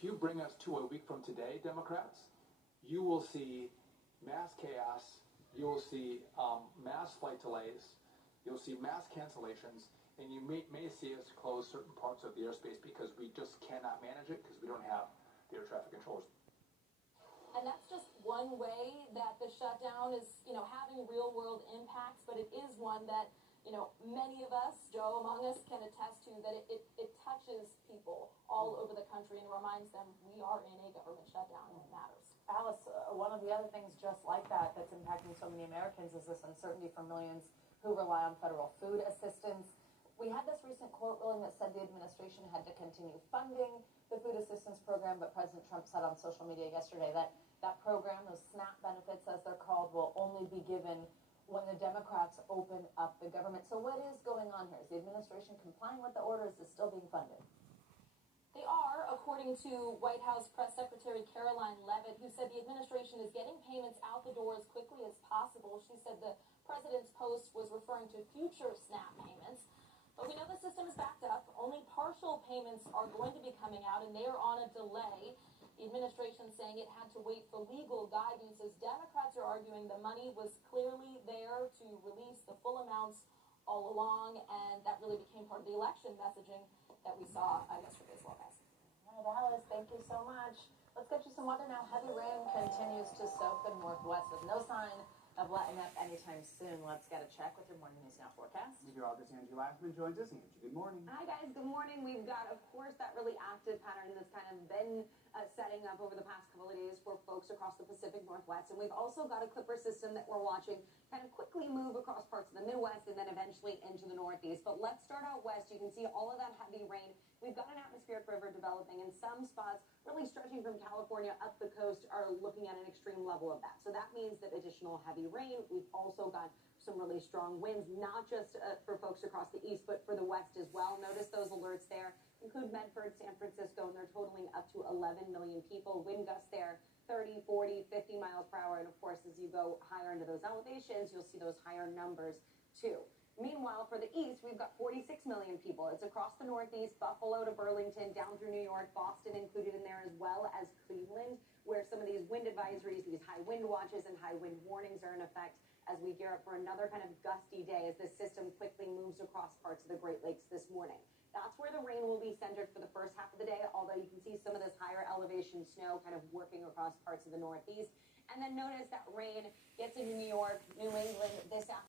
if you bring us to a week from today, Democrats, you will see mass chaos, you will see mass flight delays, you'll see mass cancellations, and you may see us close certain parts of the airspace because we just cannot manage it because we don't have the air traffic controllers. And that's just one way that the shutdown is, having real-world impacts, but it is one that, many of us, Joe among us, can attest to that it touches people all over the country and reminds them we are in a government shutdown and it matters. Alice, one of the other things just like that that's impacting so many Americans is this uncertainty for millions who rely on federal food assistance. We had this recent court ruling that said the administration had to continue funding the food assistance program, but President Trump said on social media yesterday that that program, those SNAP benefits as they're called, will only be given when the Democrats open up the government. So what is going on here? Is the administration complying with the orders? Is still being funded? They are, according to White House Press Secretary Caroline Leavitt, who said the administration is getting payments out the door as quickly as possible. She said the president's post was referring to future SNAP payments. But we know the system is backed up. Only partial payments are going to be coming out, and they are on a delay. The administration saying it had to wait for legal guidance as Democrats are arguing the money was clearly there to release the full amounts all along, and that really became part of the election messaging that we saw yesterday as well, guys. All right, Alice, thank you so much. Let's get you some weather now. Heavy rain continues to soak the northwest with no sign of letting up anytime soon. Let's get a check with your Morning News Now forecast. Meteorologist Angie Lassman joins us. Angie, good morning. Hi, guys. Good morning. We've got, of course, that really active pattern that's kind of been setting up over the past couple of days for folks across the Pacific Northwest. And we've also got a clipper system that we're watching kind of quickly move across parts of the Midwest and then eventually into the Northeast. But let's start out west. You can see all of that heavy rain. We've got an atmospheric river developing in some spots, really stretching from California up the coast, are looking at an extreme level of that. So that means that additional heavy rain. We've also got some really strong winds, not just for folks across the east, but for the west as well. Notice those alerts there include Medford, San Francisco, and they're totaling up to 11 million people. Wind gusts there, 30, 40, 50 miles per hour. And of course, as you go higher into those elevations, you'll see those higher numbers too. Meanwhile, for the east, we've got 46 million people. It's across the Northeast, Buffalo to Burlington, down through New York, Boston included in there, as well as Cleveland, where some of these wind advisories, these high wind watches and high wind warnings are in effect as we gear up for another kind of gusty day as this system quickly moves across parts of the Great Lakes this morning. That's where the rain will be centered for the first half of the day, although you can see some of this higher elevation snow kind of working across parts of the Northeast. And then notice that rain gets into New York, New England this afternoon.